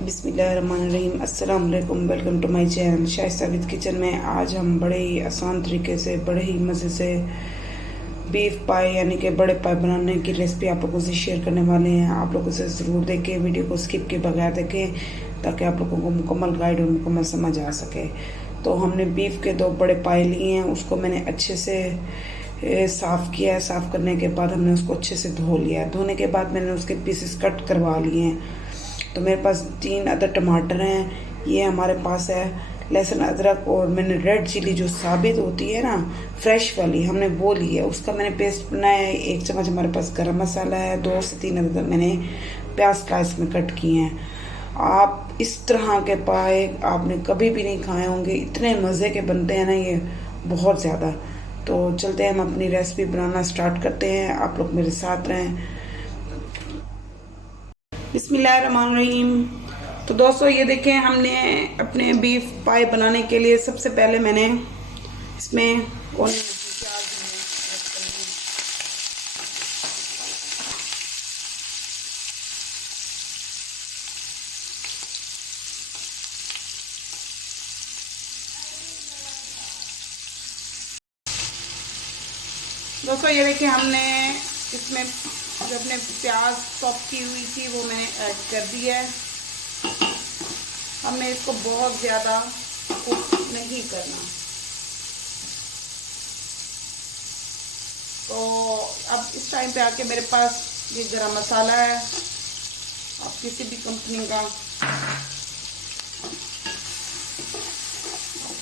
बिस्मिल्लाहिर्रहमानिर्रहीम। अस्सलाम वालेकुम। Welcome to my channel Shaista with kitchen में। आज हम बड़े ही आसान तरीके से बड़े ही मज़े से बीफ पाई यानी कि बड़े पाई बनाने की रेसिपी आप लोगों से शेयर करने वाले हैं। आप लोगों से ज़रूर देखें, वीडियो को स्किप के बगैर देखें ताकि आप लोगों को मुकम्मल गाइड और मुकम्मल समझ आ सके। तो हमने बीफ के 2 बड़े पाए लिए हैं, उसको मैंने अच्छे से साफ़ किया है। साफ़ करने के बाद हमने उसको अच्छे से धो लिया है। धोने के बाद मैंने उसके पीसेस कट करवा लिए हैं। तो मेरे पास 3 अदर टमाटर हैं, ये हमारे पास है लहसुन अदरक, और मैंने रेड चिली जो साबित होती है ना फ्रेश वाली, हमने वो ली है, उसका मैंने पेस्ट बनाया है। 1 चम्मच हमारे पास गरम मसाला है। 2 से 3 अदर मैंने प्याज स्लाइस में कट किए हैं। आप इस तरह के पाए आपने कभी भी नहीं खाए होंगे, इतने मज़े के बनते हैं ना ये, बहुत ज़्यादा। तो चलते हैं, हम अपनी रेसिपी बनाना स्टार्ट करते हैं। आप लोग मेरे साथ रहें। बिस्मिल्लाहिर्रहमानिर्रहीम। तो दोस्तों ये देखें, हमने अपने बीफ पाई बनाने के लिए सबसे पहले मैंने इसमें प्याज दोस्तों ये देखिए, हमने इसमें जो अपने प्याज चॉप की हुई थी वो मैंने ऐड कर दी है। हमने इसको बहुत ज़्यादा कुक नहीं करना। तो अब इस टाइम पे आके मेरे पास ये गरम मसाला है, आप किसी भी कंपनी का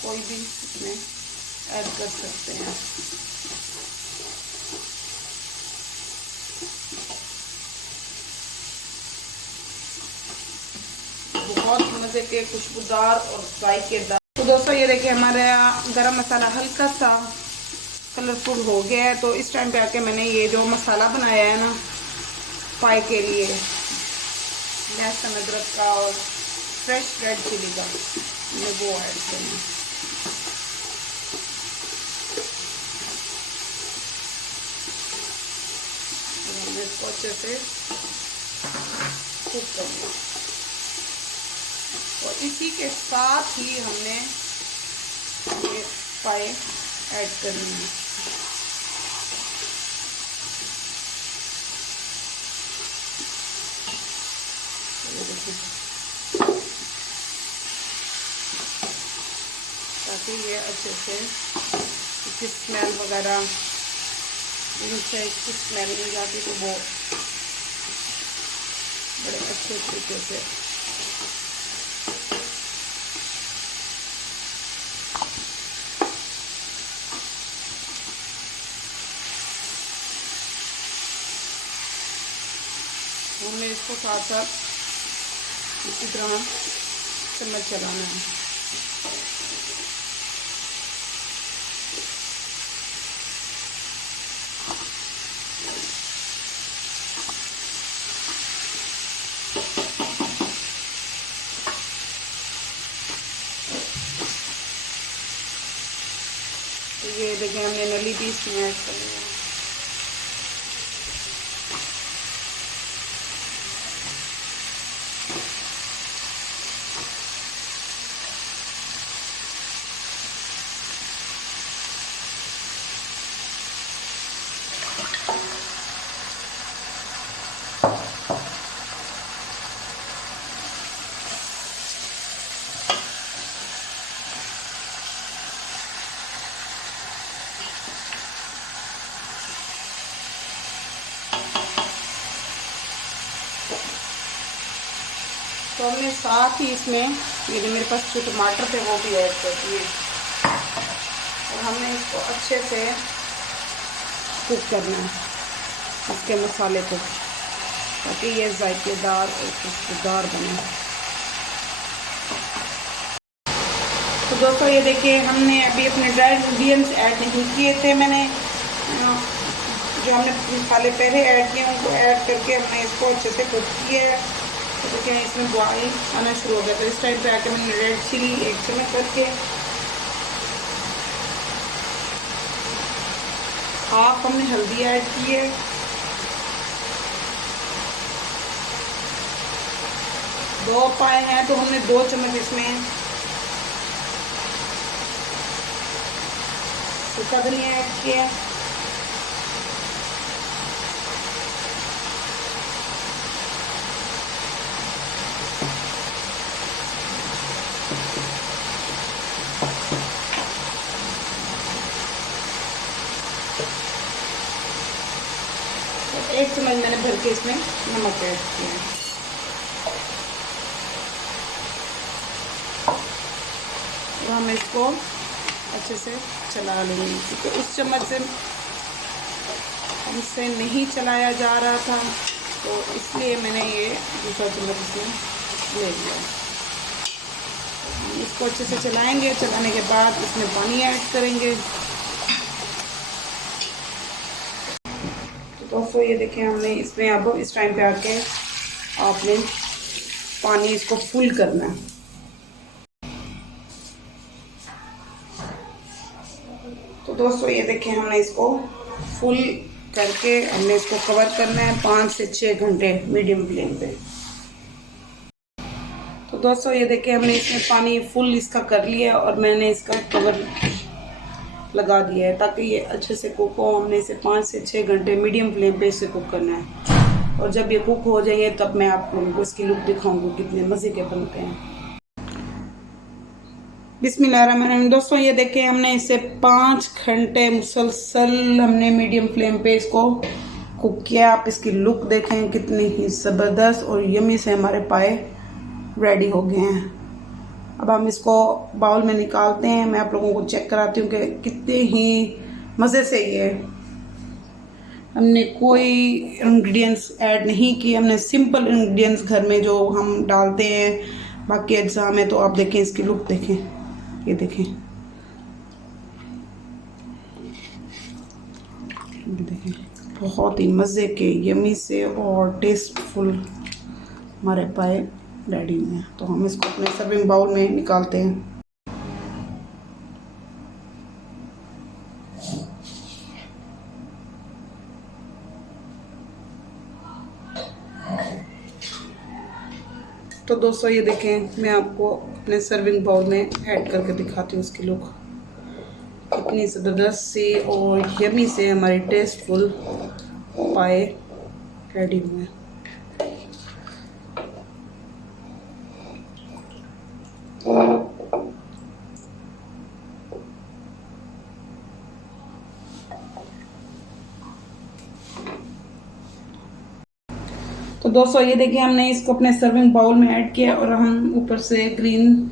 कोई भी इसमें ऐड कर सकते हैं। बहुत मज़े के खुशबूदार और जायकेदार। तो दोस्तों ये देखिए, हमारा गरम मसाला हल्का सा कलरफुल हो गया है। तो इस टाइम पे आके मैंने ये जो मसाला बनाया है ना पाई के लिए, लहसुन अदरक का और फ्रेश रेड चिली का, मैंने वो ऐड करना। हमने इसको अच्छे से कुक करना और इसी के साथ ही हमने ये पाई ऐड करनी है। ताकि ये अच्छे से इसकी स्मेल वगैरह, इनसे इसकी स्मेल मिल जाती तो वो बड़े अच्छे तरीके से हमने इसको साथ साथ इसी तरह चम्मच चलाना है। तो ये देखिए, हमने नली भी इसमें ऐड करनी है। तो हमने साथ ही इसमें ये जो मेरे पास जो टमाटर थे वो भी ऐड कर दिए और हमने इसको अच्छे से कुक करना है इसके मसाले को, ताकि ये जायकेदार और खुशबूदार बने। तो दोस्तों ये देखिए, हमने अभी अपने ड्राई इंग्रेडिएंट्स ऐड नहीं किए थे। मैंने जो हमने मसाले पहले ऐड किए उनको ऐड करके हमने इसको अच्छे से कुक किया है। तो देखिए इसमें बॉयल आना शुरू हो गया। तो इस टाइम पे आके मैंने रेड चिली 1 चम्मच करके, हाफ हमने हल्दी ऐड की है, 2 पाए हैं तो हमने 2 चम्मच इसमें सूखा धनिया ऐड किया। और 1 चम्मच मैंने भर के इसमें नमक ऐड किया है। तो हम इसको अच्छे से चला लेंगे, क्योंकि उस चम्मच से हमसे नहीं चलाया जा रहा था, तो इसलिए मैंने ये दूसरा चम्मच इसमें ले लिया। इसको अच्छे से चलाएंगे। चलाने के बाद इसमें पानी ऐड करेंगे। तो दोस्तों ये देखिए, हमने इसमें अब इस टाइम पे आके आपने पानी इसको फुल करना है। तो दोस्तों ये देखिए, हमने इसको फुल करके हमने इसको कवर करना है 5 से 6 घंटे मीडियम फ्लेम पे। तो दोस्तों ये देखिए, हमने इसमें पानी फुल इसका कर लिया और मैंने इसका कवर लगा दिया है ताकि ये अच्छे से कुक हो। हमने इसे 5 से 6 घंटे मीडियम फ्लेम पे इसे कुक करना है, और जब ये कुक हो जाएंगे तब मैं आप लोगों को इसकी लुक दिखाऊंगी कितने मज़े के बनते हैं। बिस्मिल्लाहिर्रहमानिर्रहीम। दोस्तों ये देखिए, हमने इसे 5 घंटे मुसलसल हमने मीडियम फ्लेम पे इसको कुक किया। आप इसकी लुक देखें कितनी ही ज़बरदस्त और यमी से हमारे पाए रेडी हो गए हैं। अब हम इसको बाउल में निकालते हैं। मैं आप लोगों को चेक कराती हूँ कि कितने ही मज़े से ये, हमने कोई इंग्रेडिएंट्स ऐड नहीं किए। हमने सिंपल इंग्रेडिएंट्स घर में जो हम डालते हैं बाकी अज्जा में। तो आप देखें इसकी लुक देखें, ये देखें, देखें, बहुत ही मज़े के यमी से और टेस्टफुल हमारे पाए रेडी हैं। तो हम इसको अपने सर्विंग बाउल में निकालते हैं। तो दोस्तों ये देखें, मैं आपको अपने सर्विंग बाउल में ऐड करके दिखाती हूँ इसकी लुक। कितनी ज़बरदस्त सी और यमी से हमारी टेस्टफुल पाए रेडी हुए हैं। तो दोस्तों ये देखिए, हमने इसको अपने सर्विंग बाउल में ऐड किया और हम ऊपर से ग्रीन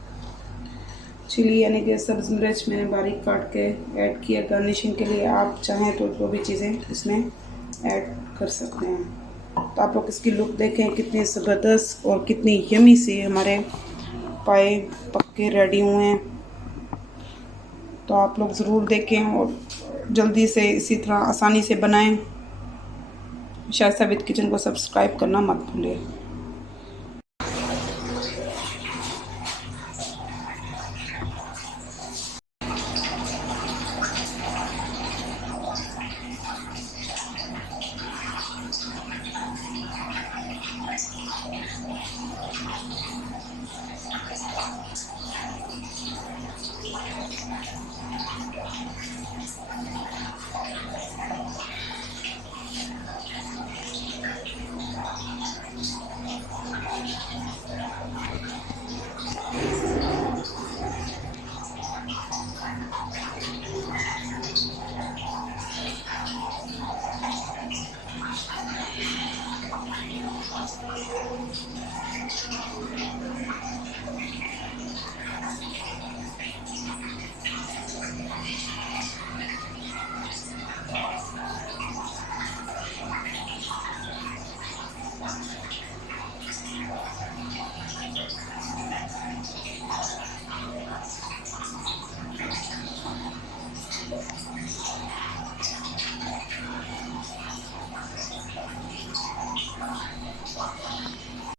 चिली यानी कि सब्ज़ मिर्च मैंने बारीक काट के ऐड किया गार्निशिंग के लिए। आप चाहें तो जो भी चीज़ें इसमें ऐड कर सकते हैं। तो आप लोग इसकी लुक देखें कितनी ज़बरदस्त और कितनी यमी सी हमारे पाए पक्के रेडी हुए हैं। तो आप लोग ज़रूर देखें और जल्दी से इसी तरह आसानी से बनाएं। शाइस्ता विद किचन को सब्सक्राइब करना मत भूलिए।